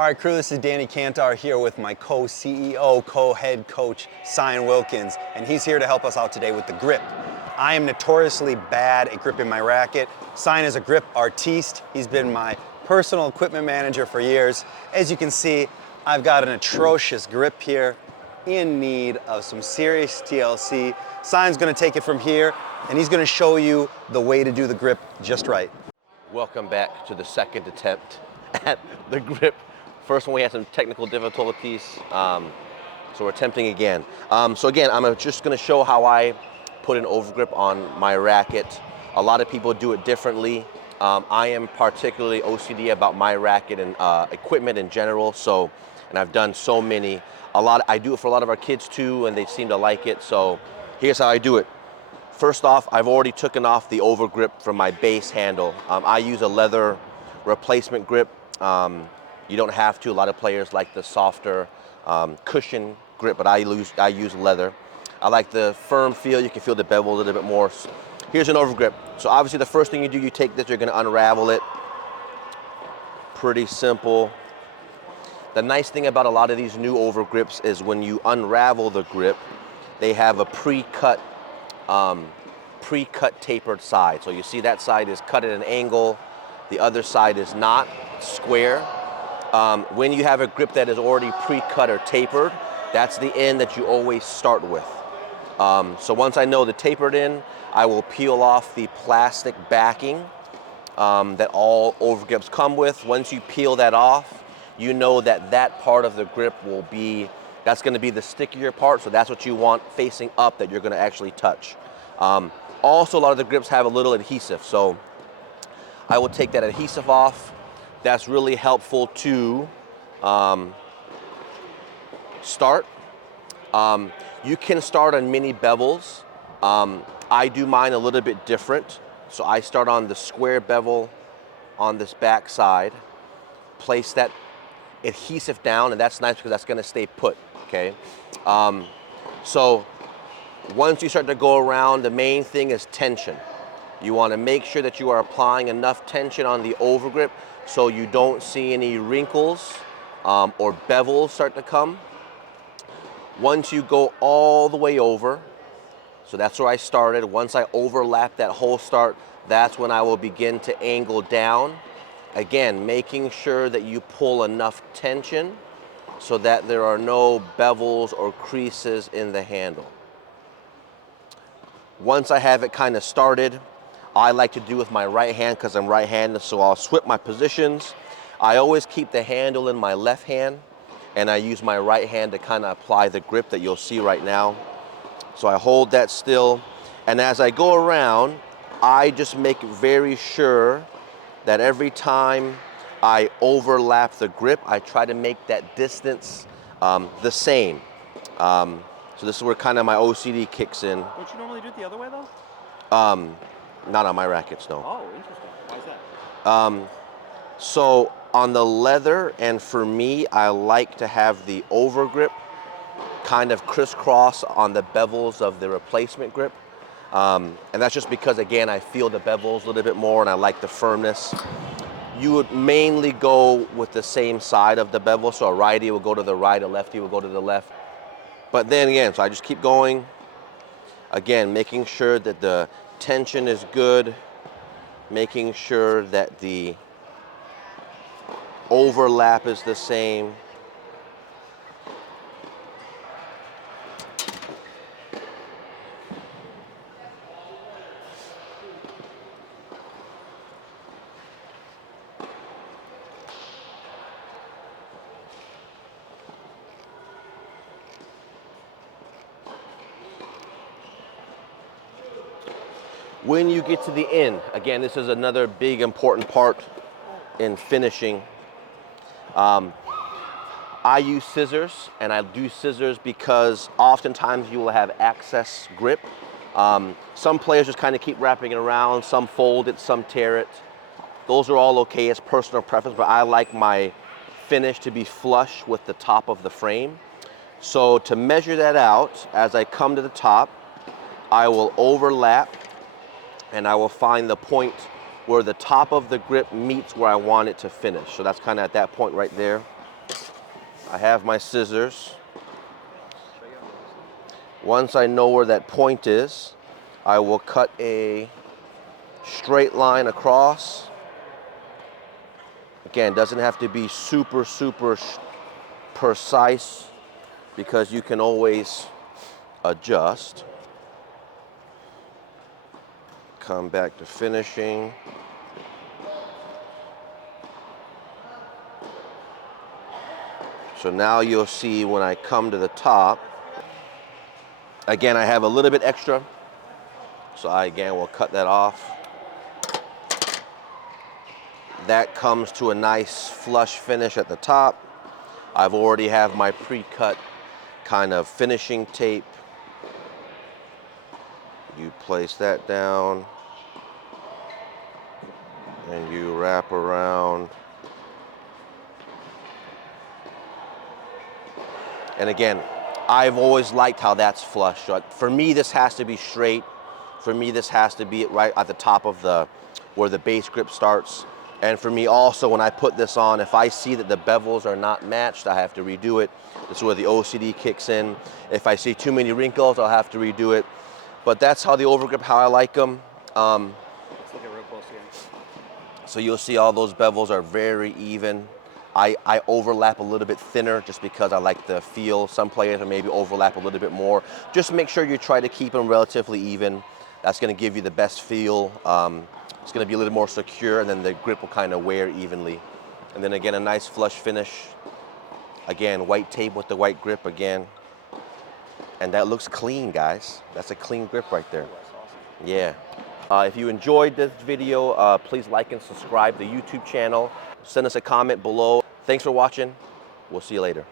All right, crew, this is Danny Cantar here with my co-CEO, co-head coach, Sion Wilkins, and he's here to help us out today with the grip. I am notoriously bad at gripping my racket. Sion is a grip artiste. He's been my personal equipment manager for years. As you can see, I've got an atrocious grip here, in need of some serious TLC. Sion's gonna take it from here, and he's gonna show you the way to do the grip just right. Welcome back to the second attempt at the grip. First one we had some technical difficulties, so we're attempting again. So again, I'm just gonna show how I put an overgrip on my racket. A lot of people do it differently. I am particularly OCD about my racket and equipment in general, and I've done so many. I do it for a lot of our kids too, and they seem to like it, so here's how I do it. First off, I've already taken off the overgrip from my base handle. I use a leather replacement grip. You don't have to. A lot of players like the softer cushion grip, but I use leather. I like the firm feel. You can feel the bevel a little bit more. Here's an overgrip. So obviously the first thing you do, you take this, you're gonna unravel it. Pretty simple. The nice thing about a lot of these new overgrips is when you unravel the grip, they have a pre-cut tapered side. So you see that side is cut at an angle, the other side is not square. When you have a grip that is already pre-cut or tapered, that's the end that you always start with. So once I know the tapered end, I will peel off the plastic backing that all overgrips come with. Once you peel that off, you know that that part of the grip that's gonna be the stickier part, so that's what you want facing up that you're gonna actually touch. Also, a lot of the grips have a little adhesive, so I will take that adhesive off. That's really helpful to start. You can start on mini bevels. I do mine a little bit different. So I start on the square bevel on this back side, place that adhesive down, and that's nice because that's gonna stay put, okay? So once you start to go around, the main thing is tension. You wanna make sure that you are applying enough tension on the overgrip so you don't see any wrinkles or bevels start to come. Once you go all the way over, so that's where I started. Once I overlap that whole start, that's when I will begin to angle down. Again, making sure that you pull enough tension so that there are no bevels or creases in the handle. Once I have it kind of started, I like to do with my right hand because I'm right-handed, so I'll switch my positions. I always keep the handle in my left hand, and I use my right hand to kind of apply the grip that you'll see right now. So I hold that still, and as I go around, I just make very sure that every time I overlap the grip, I try to make that distance the same. So this is where kind of my OCD kicks in. Don't you normally do it the other way though? Not on my rackets, no. Oh, interesting. Why is that? So on the leather, and for me, I like to have the overgrip kind of crisscross on the bevels of the replacement grip. And that's just because, again, I feel the bevels a little bit more and I like the firmness. You would mainly go with the same side of the bevel, so a righty will go to the right, a lefty will go to the left. But then again, so I just keep going. Again, making sure that the tension is good, making sure that the overlap is the same. When you get to the end, again, this is another big important part in finishing. I use scissors, and I do scissors because oftentimes you will have access grip. Some players just kind of keep wrapping it around, some fold it, some tear it. Those are all okay, it's personal preference, but I like my finish to be flush with the top of the frame. So to measure that out, as I come to the top, I will overlap and I will find the point where the top of the grip meets where I want it to finish. So that's kind of at that point right there. I have my scissors. Once I know where that point is, I will cut a straight line across. Again, doesn't have to be super precise because you can always adjust. Come back to finishing. So now you'll see when I come to the top, again, I have a little bit extra, so I again will cut that off. That comes to a nice flush finish at the top. I've already have my pre-cut kind of finishing tape. You place that down and you wrap around. And again, I've always liked how that's flush. For me, this has to be straight. For me, this has to be right at the top of where the base grip starts. And for me also, when I put this on, if I see that the bevels are not matched, I have to redo it. This is where the OCD kicks in. If I see too many wrinkles, I'll have to redo it. But that's how the overgrip, how I like them. Let's look at real close here. So you'll see all those bevels are very even. I overlap a little bit thinner just because I like the feel. Some players will maybe overlap a little bit more. Just make sure you try to keep them relatively even. That's gonna give you the best feel. It's gonna be a little more secure, and then the grip will kind of wear evenly. And then again, a nice flush finish. Again, white tape with the white grip again. And that looks clean, guys. That's a clean grip right there. That's awesome. Yeah. If you enjoyed this video, please like and subscribe the YouTube channel. Send us a comment below. Thanks for watching. We'll see you later.